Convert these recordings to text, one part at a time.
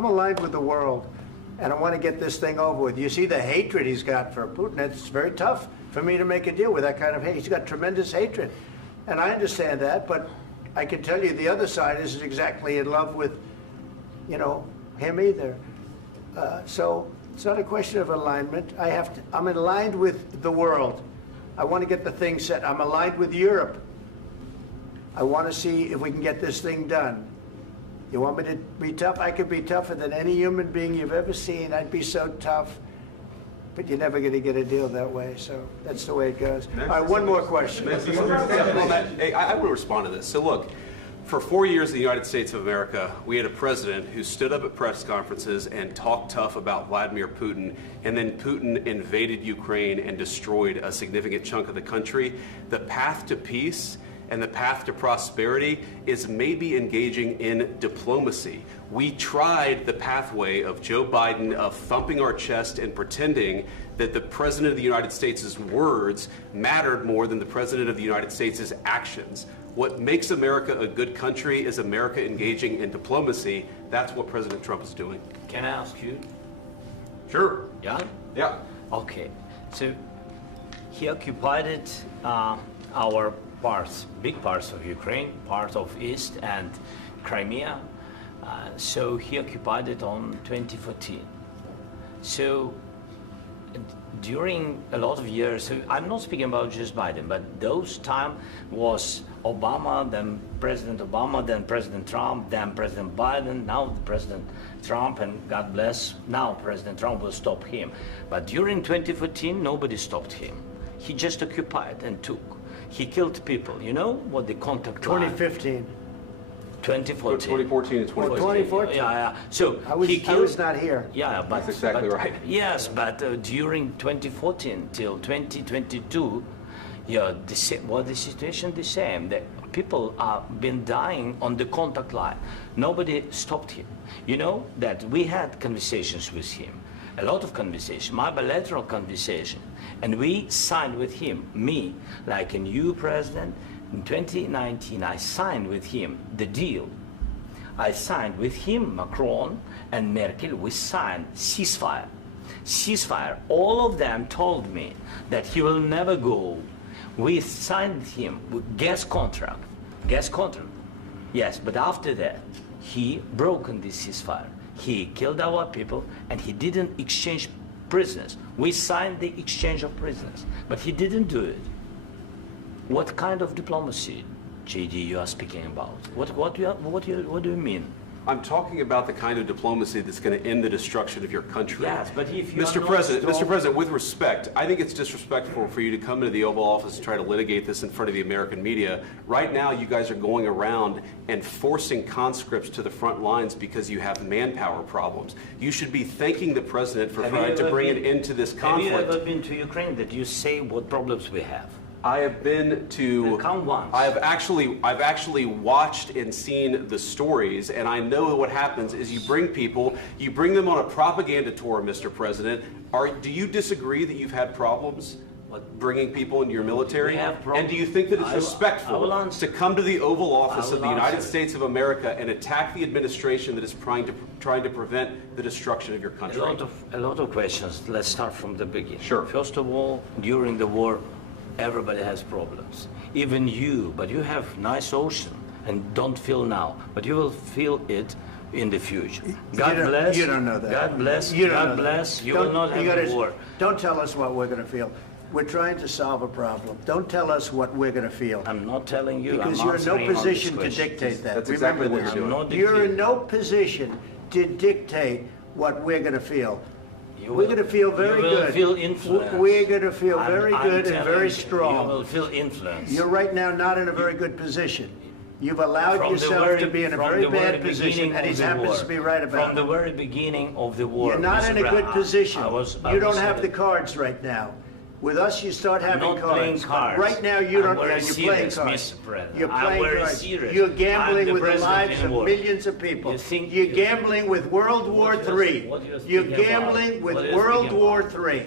I'm aligned with the world, and I want to get this thing over with. You see the hatred he's got for Putin. It's very tough for me to make a deal with that kind of hate. He's got tremendous hatred, and I understand that, but I can tell you the other side isn't exactly in love with, you know, him either. So it's not a question of alignment. I'm aligned with the world. I want to get the thing set. I'm aligned with Europe. I want to see if we can get this thing done. You want me to be tough? I could be tougher than any human being you've ever seen. I'd be so tough. But you're never going to get a deal that way, so that's the way it goes. All right, one more question. I will respond to this. So look, for 4 years in the United States of America, we had a president who stood up at press conferences and talked tough about Vladimir Putin, and then Putin invaded Ukraine and destroyed a significant chunk of the country. The path to peace and the path to prosperity is maybe engaging in diplomacy. We tried the pathway of Joe Biden of thumping our chest and pretending that the President of the United States' words mattered more than the President of the United States' actions. What makes America a good country is America engaging in diplomacy. That's what President Trump is doing. Can I ask you? Sure. Yeah? Yeah. Okay. So he occupied our parts, big parts of Ukraine, part of East and Crimea. So he occupied it on 2014. So during a lot of years, so I'm not speaking about just Biden, but those time was Obama, then President Obama, then President Trump, then President Biden, now President Trump, and God bless, now President Trump will stop him. But during 2014, nobody stopped him. He just occupied and took. He killed people. You know what the contact line? 2015. 2014. 2014 and 2015. 2014. Yeah. So I was not here. Yeah, but that's exactly right. Yes, but during 2014 till 2022, yeah, the situation the same. The people have been dying on the contact line. Nobody stopped him. You know that we had conversations with him, a lot of conversation, my bilateral conversation, and we signed with him, me, like a new president. In 2019, I signed with him the deal. I signed with him, Macron and Merkel, we signed ceasefire. Ceasefire, all of them told me that he will never go. We signed with him with gas contract, yes, but after that, he broken this ceasefire. He killed our people and he didn't exchange prisoners. We signed the exchange of prisoners, but he didn't do it. What kind of diplomacy, JD, you are speaking about? What do you mean? I'm talking about the kind of diplomacy that's going to end the destruction of your country. Yes, but if you Mr. President, with respect, I think it's disrespectful for you to come into the Oval Office and try to litigate this in front of the American media. Right now, you guys are going around and forcing conscripts to the front lines because you have manpower problems. You should be thanking the President for trying to bring an end to this conflict. Have you ever been to Ukraine that you say what problems we have? I have been to. Count once. I've actually watched and seen the stories, and I know what happens is you bring them on a propaganda tour, Mr. President. Do you disagree that you've had problems bringing people into your military? And do you think that it's respectful to come to the Oval Office of the United States of America and attack the administration that is trying to prevent the destruction of your country? A lot of questions. Let's start from the beginning. Sure. First of all, during the war, everybody has problems, even you, but you have nice ocean and don't feel now, but you will feel it in the future. God bless. You don't know that. God bless. You God bless. You will not have a war. Don't tell us what we're going to feel. We're trying to solve a problem. Don't tell us what we're going to feel. I'm not telling you. Because you're in no position to dictate that. That's exactly what you're doing. You're in no position to dictate what we're going to feel. We're going to feel very good. You will feel influence. We're going to feel very good and very strong. You will feel influence. You're right now not in a very good position. You've allowed yourself to be in a very bad position, and he happens to be right about it. From the very beginning of the war. You're not in a good position. You don't have the cards right now. With us, you start having I'm not playing cards. Right now, you don't. You're playing cards. You're playing cards. Serious. You're gambling with the lives of millions of people. You're gambling with World War III. You're gambling with World War III.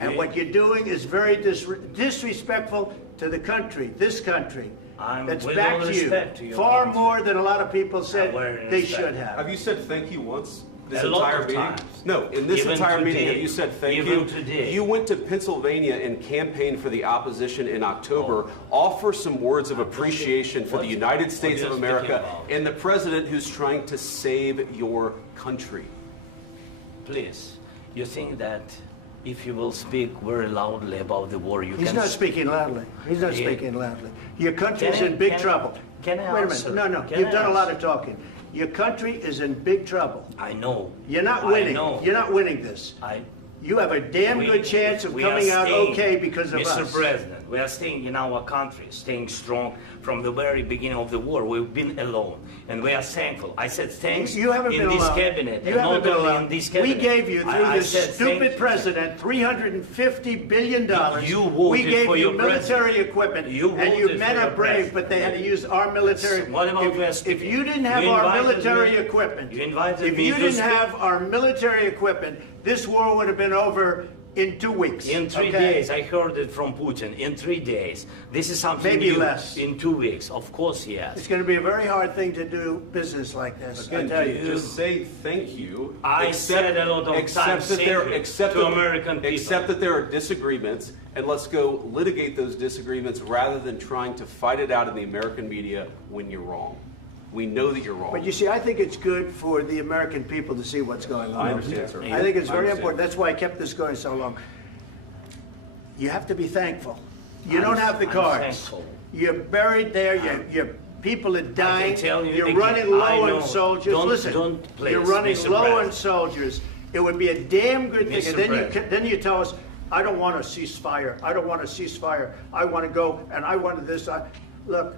And what you're doing is very disrespectful to the country, this country. That's back to you. Far more than a lot of people said they should have. Have you said thank you once? this A lot entire of meeting? times. No, in this Even entire meeting, today. have you said thank Even you? today. You went to Pennsylvania and campaigned for the opposition in October. Offer some words of appreciation for the United States what of you're speaking America about. and the president who's trying to save your country. Please, you think that if you will speak very loudly about the war, you He's can... not speaking loudly. He's not Yeah. speaking loudly. Your country's Can I- in big can I- trouble. can I Wait a answer? minute. No, Can you've I done a lot answer? of talking. Your country is in big trouble. I know. You're not I winning. know. You're not winning this. You have a damn good chance of we coming are out staying, okay because of Mr. us. President, we are staying in our country, staying strong from the very beginning of the war. We've been alone, and we are thankful. I said thanks You haven't in been this alone. cabinet, You and haven't not been only alone. in this We cabinet. gave you, through I this said stupid thank you. president, $350 billion. You voted we gave for you your military president. equipment, You and you voted men for are your brave, president. but they had to use our military. What about we are If speaking? you didn't have You our invited military me- equipment, you invited if me you to didn't speak. have our military equipment, this war would have been over in 2 weeks. In 3 okay? days, I heard it from Putin. In 3 days, this is something Maybe new. less. In 2 weeks, of course, yes. It's going to be a very hard thing to do business like this. I Again, tell you. just say thank you. I said a lot of accept times that thank there, you accept to that- American people. Accept that there are disagreements, and let's go litigate those disagreements rather than trying to fight it out in the American media when you're wrong. We know that you're wrong. But you see, I think it's good for the American people to see what's going on. I understand, sir. I think it's I very understand. important. That's why I kept this going so long. You have to be thankful. You don't have the I'm cards. thankful. You're buried there. Your people are dying. tell you You're again, running I low know. on soldiers. Don't- Listen, don't please, you're running Mr. low on President. soldiers. It would be a damn good thing. Mr. And then President. then you tell us, I don't want a ceasefire. I don't want a ceasefire. I want to go and I want this. Look.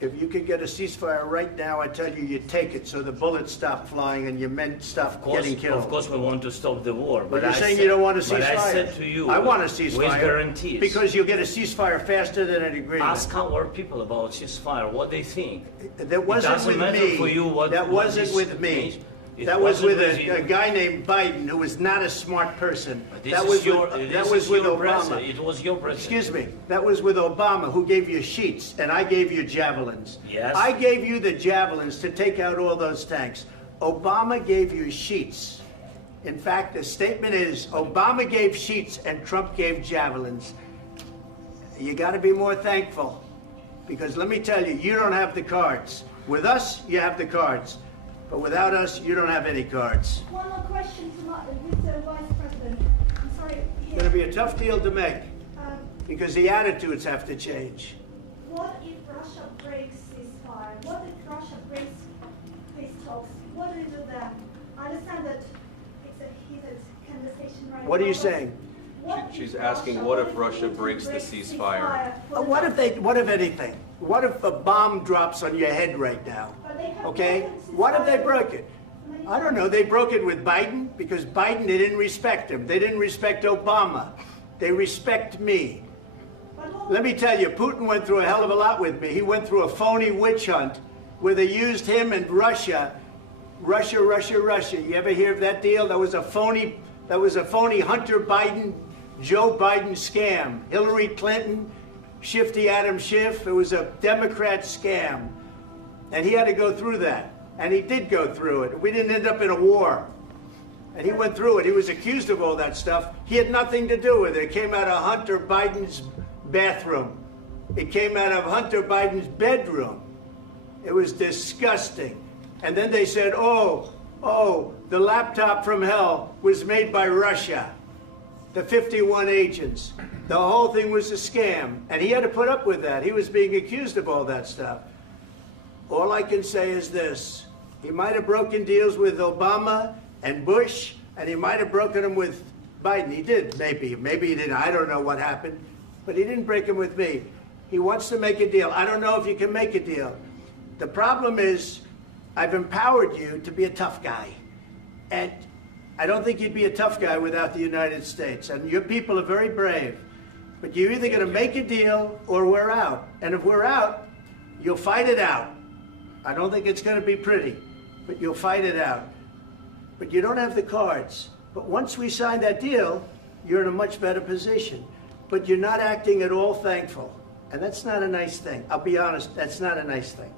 If you could get a ceasefire right now, I tell you, you take it so the bullets stop flying and your men stop getting killed. Of course, we want to stop the war. But you're I saying said- you don't want a ceasefire. But I said to you, I want a with ceasefire. guarantees. Because you'll get a ceasefire faster than an agreement. Ask our people about ceasefire, what they think. That wasn't doesn't with matter me. for you what- That what wasn't this with me. means. It That was wasn't with with you. a guy named Biden who was not a smart person. This That is was your, with, this that was is with your Obama. president. It was your president. Excuse me. That was with Obama, who gave you sheets, and I gave you javelins. Yes. I gave you the javelins to take out all those tanks. Obama gave you sheets. In fact, the statement is Obama gave sheets and Trump gave javelins. You got to be more thankful, because let me tell you, you don't have the cards. With us, you have the cards. But without us, you don't have any cards. One more question to Mr. Vice President. I'm sorry. It's going to be a tough deal to make, Um, because the attitudes have to change. what if Russia breaks ceasefire? What if Russia breaks peace talks? What do you do then? I understand that it's a heated conversation right now. What are you but saying? what She's if asking, what if Putin Russia breaks the breaks ceasefire? for the What if anything? What if a bomb drops on your head right now? But they have Okay? broken What if they ceasefire broke it? many I don't know. They broke it with Biden because Biden, they didn't respect him. They didn't respect Obama. They respect me. But what- Let me tell you, Putin went through a hell of a lot with me. He went through a phony witch hunt where they used him and Russia. Russia. You ever hear of that deal? That was a phony Hunter Biden, Joe Biden scam. Hillary Clinton, Shifty Adam Schiff. It was a Democrat scam. And he had to go through that. And he did go through it. We didn't end up in a war. And he went through it. He was accused of all that stuff. He had nothing to do with it. It came out of Hunter Biden's bathroom. It came out of Hunter Biden's bedroom. It was disgusting. And then they said, oh, the laptop from hell was made by Russia. The 51 agents. The whole thing was a scam. And he had to put up with that. He was being accused of all that stuff. All I can say is this. He might have broken deals with Obama and Bush, and he might have broken them with Biden. He did, maybe. Maybe he didn't. I don't know what happened. But he didn't break them with me. He wants to make a deal. I don't know if you can make a deal. The problem is, I've empowered you to be a tough guy. And I don't think you'd be a tough guy without the United States. And your people are very brave. But you're either going to make a deal or we're out. And if we're out, you'll fight it out. I don't think it's going to be pretty, but you'll fight it out. But you don't have the cards. But once we sign that deal, you're in a much better position. But you're not acting at all thankful. And that's not a nice thing. I'll be honest, that's not a nice thing.